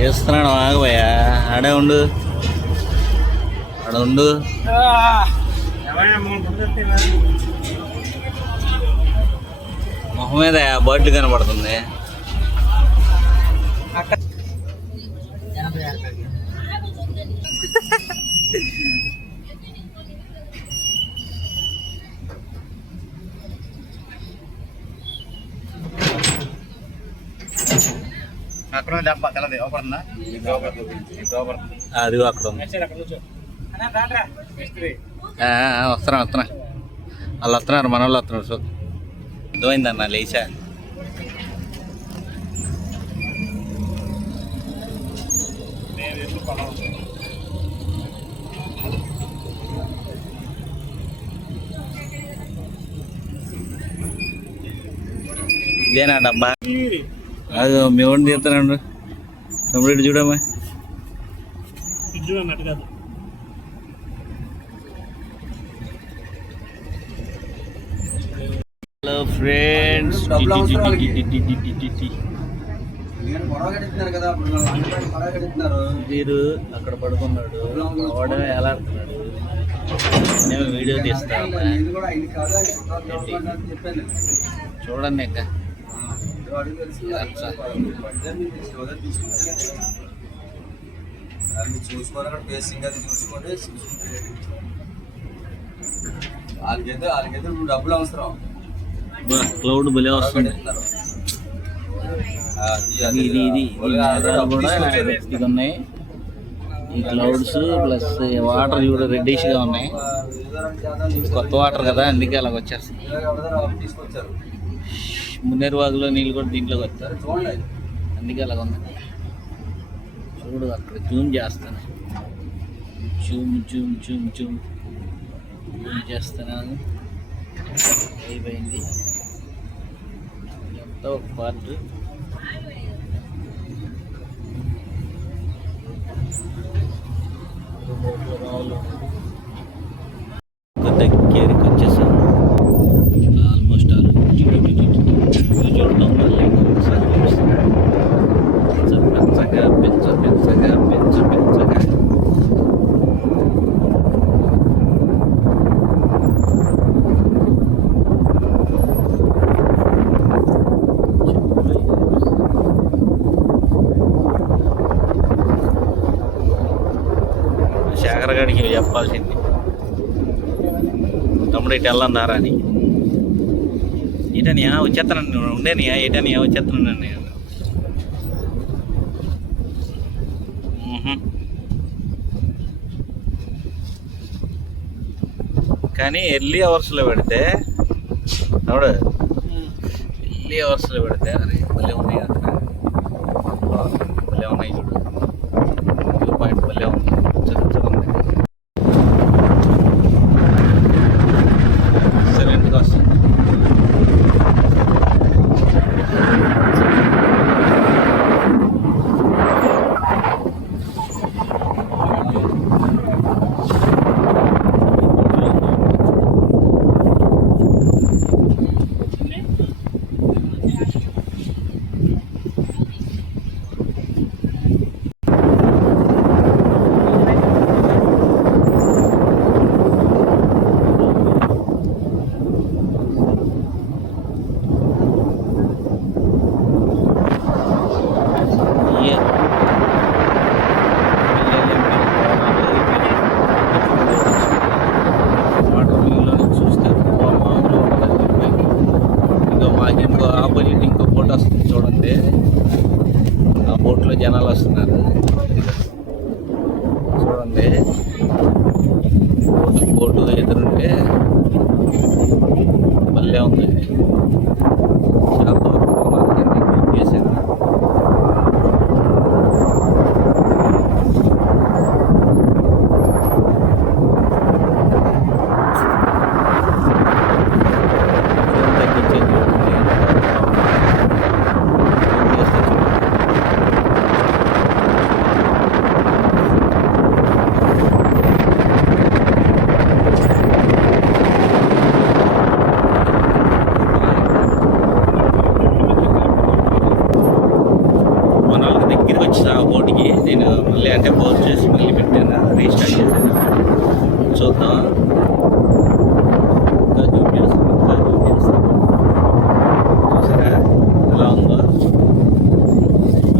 చేస్తున్నాడు ఆగబోయా ఆడే ఉండు ఆడ ఉండు. మొహం మీద బర్డ్ కనబడుతుంది. అక్కడ డబ్బా తెలది ఓపడుతుందా? అది అక్కడ ఉంది. వస్తున్నా వాళ్ళు వస్తున్నారు, మన వాళ్ళు వస్తున్నారు. సో అర్థమైందన్న లేచా. ఇదేనా డబ్బా? అది మీ వాడిని తీస్తానండు తమ్ముడు చూడమ్మా. హలో ఫ్రెండ్స్, వీరు అక్కడ పడుకున్నాడు, వాడే ఎలా ఆడుతున్నాడు. నేను వీడియో తీస్తాను చూడండి. ఇంకా చూసుకోవాలి అక్కడ బేసింగ్ అది చూసుకుంటే వాళ్ళకైతే డబ్బులు అవసరం. క్లౌడ్ భలే వస్తుంది. ఇది ఉన్నాయి ఈ క్లౌడ్స్ ప్లస్ వాటర్ చూడ రెడ్డిష్గా ఉన్నాయి. కొత్త వాటర్ కదా అందుకే అలాగ వచ్చేస్తుంది. తీసుకొచ్చారు మున్నేరు వాగులో నీళ్ళు కూడా దీంట్లోకి వస్తారు, అందుకే అలాగ ఉంది. చూడు అక్కడ జూమ్ చేస్తాను, జూమ్ చేస్తున్నాను. అయిపోయింది ఎంత ఒక పార్ట్. దగ్గరికి వచ్చేసాను ఆల్మోస్ట్. చూడడం వల్ల పెంచగా శేఖరగాడికి చెప్పాల్సింది తమ్ముడు ఇటు వెళ్ళన్నారా అని. ఏటనియా వచ్చేస్తాను ఉండేనియా, ఏటనియా వచ్చేస్తున్నాను నేను. కానీ ఎర్లీ అవర్స్లో పెడితే తమ్ముడు, ఎర్లీ అవర్స్లో పెడితే అరే భలే ఉన్నాయి అక్కడ, భలే ఉన్నాయి చూడు. వ్యూ పాయింట్ భలే ఉంది, చదువుతుంది. ఎక్సలెంట్గా వస్తుంది. ఆపోజిట్ ఇంకో బోట్ వస్తుంది చూడండి, ఆ బోట్లో జనాలు వస్తున్నారు చూడండి. బోటు ఎదురుంటే భలే ఉంది. చాలా బుక్ చేశాను. వచ్చేసా ఆ బోర్డుకి. నేను మళ్ళీ అంటే పోస్ట్ చేసి మళ్ళీ పెట్టాను, రీస్టార్ట్ చేశాను. చూద్దాం. ఇంకా జూమ్ చేస్తాను. చూసారా ఎలా ఉందో,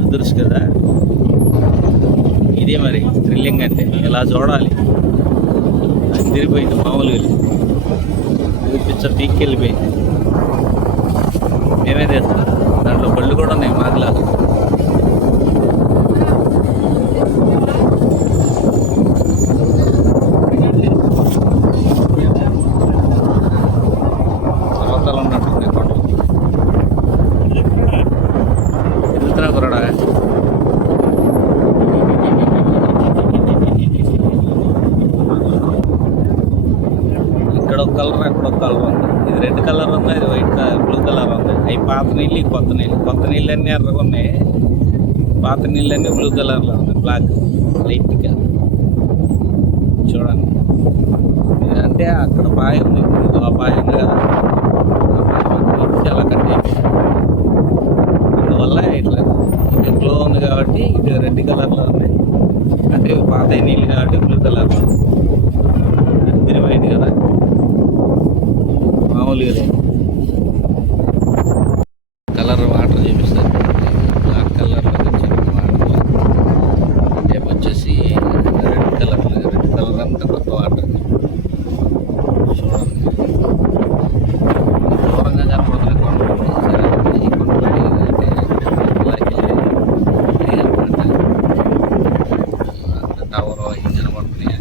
అదృష్టి కదా. ఇదే మరి థ్రిల్లింగ్ అంటే, ఇలా చూడాలి. అది తిరిగిపోయింది మామూలుగా, పిక్చర్ పీక్కెళ్ళిపోయింది. మేమే చేస్తాం, దాంట్లో బళ్ళు కూడా ఉన్నాయి మాదిలాగా. పర్వతాలు ఉన్నట్టు కొండలు ఎదుగుతున్నా కురడా. ఇక్కడ ఒక కలర్, అక్కడ ఒక కలర్ ఉంది. ఇది రెడ్ కలర్ ఉంది, ఇది వైట్ బ్లూ కలర్ ఉంది. అవి పాత నీళ్ళు, ఇది కొత్త నీళ్ళు. కొత్త నీళ్ళు అన్నీ ఎర్రగా ఉన్నాయి, పాత నీళ్ళు అన్నీ బ్లూ కలర్లో ఉన్నాయి, బ్లాక్ లైట్గా. చూడండి, అంటే అక్కడ పాయ ఉంది, ఇది ఆ పాయ ఉంది కదా, చాలా కట్ అయిపోయింది. అందువల్ల ఇట్లా ఇది గ్లో ఉంది కాబట్టి ఇది రెడ్ కలర్లో ఉంది, అంటే పాత నీళ్ళు కాబట్టి బ్లూ కలర్లో ఉంది. తిరిగిపోయింది కదా మామూలుగా లేదు. కలర్ వాటర్ చూపిస్తారు, బ్లాక్ కలర్లో వచ్చింది వాటర్. రేపు వచ్చేసి రెడ్ కలర్ అంతా కొత్త వాటర్. చూడండి, దూరంగా కనపడుతుంది కొండలు. ఈ కొండలు టవర్ అవి కనపడుతున్నాయి.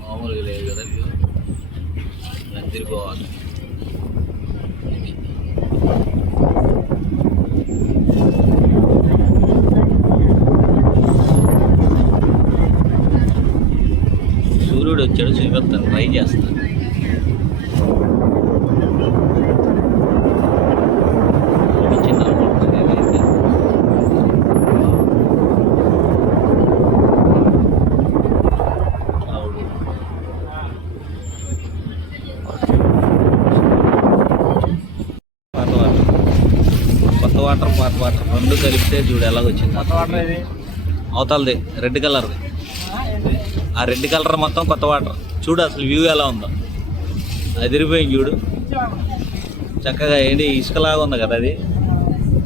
మామూలుగా లేదు కదా, తిరిగిపోవాలి. సూర్యుడు వచ్చాడు, చూపిస్తాను, ట్రై చేస్తాను. చిన్న అనుకుంటుంది ఏదైతే. కొత్త వాటర్, పాత వాటర్ రెండు కలిపితే చూడు ఎలాగొచ్చింది. కొత్త వాటర్ ఇది అవతలది రెడ్ కలర్ది, ఆ రెడ్ కలర్ మొత్తం కొత్త వాటర్. చూడు అసలు వ్యూ ఎలా ఉందో, అదిరిపోయింది చూడు. చక్కగా ఏంటి ఇసుకలాగా ఉంది కదా అది,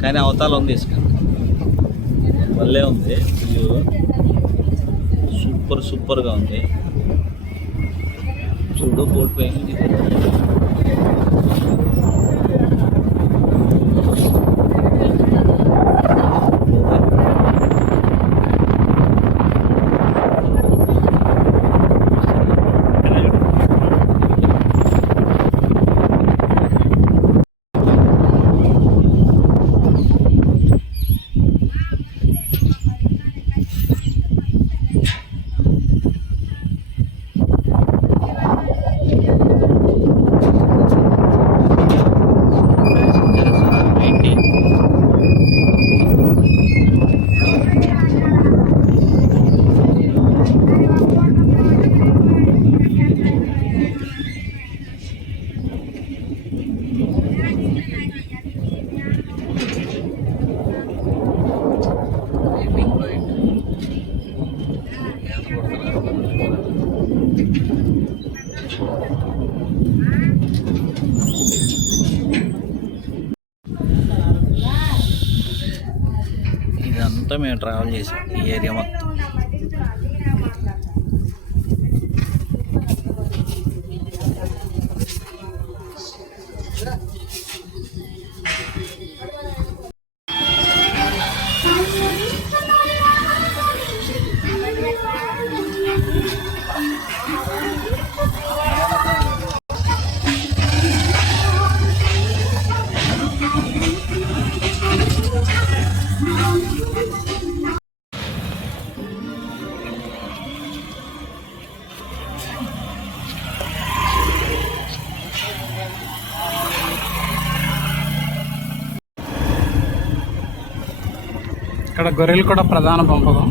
కానీ అవతాల ఉంది ఇసుక. భలే ఉంది వ్యూ, సూపర్గా ఉంది. చూడు బోట్ పోయింది. ఇదంతా మేము ట్రావెల్ చేసాం ఈ ఏరియా మొత్తం. ఇక్కడ గొర్రెలు కూడా ప్రధాన పంపకం.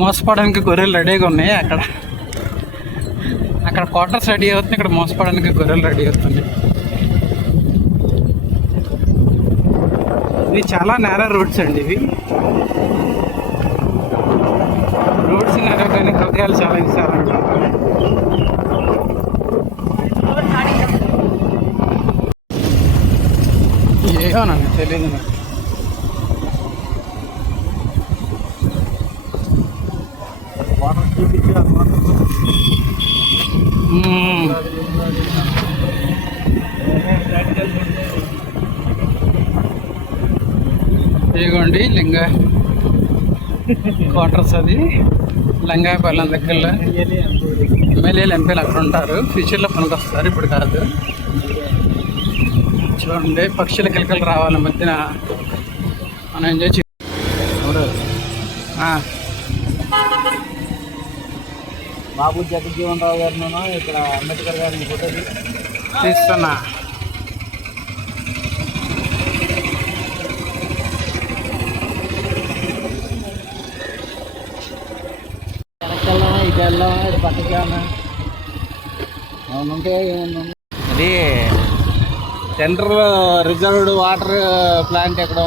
మోసపోవడానికి గొర్రెలు రెడీగా ఉన్నాయి అక్కడ. అక్కడ క్వార్టర్స్ రెడీ అవుతుంది, ఇక్కడ మోసపోవడానికి గొర్రెలు రెడీ అవుతుంది. ఇవి చాలా నేరో రోడ్స్ అండి. ఇవి రోడ్స్ నేరో కానీ హృదయాలు చాలా విశాలంగా. ఏమో నాకు తెలియదు. నాకు ఇదిగోండి లింగా క్వార్టర్స్. అది లింగాయపాలెం దగ్గరలో ఎమ్మెల్యేలు ఎంపీలు అక్కడ ఉంటారు. ఫ్యూచర్లో పనికి వస్తారు, ఇప్పుడు కాదు. చూడండి పక్షుల కిలకలు రావాలి మధ్యన మనం ఎంజాయ్ చే. బాబు జగజ్జీవన్ రావు గారిను ఇక్కడ అంబేద్కర్ గారిని ఫోటో తీస్తున్నా. ఇటు వెళ్ళాం, ఇటు పక్కకి ఉంటే అది సెంట్రల్ రిజర్వ్డ్ వాటర్ ప్లాంట్ ఎక్కడ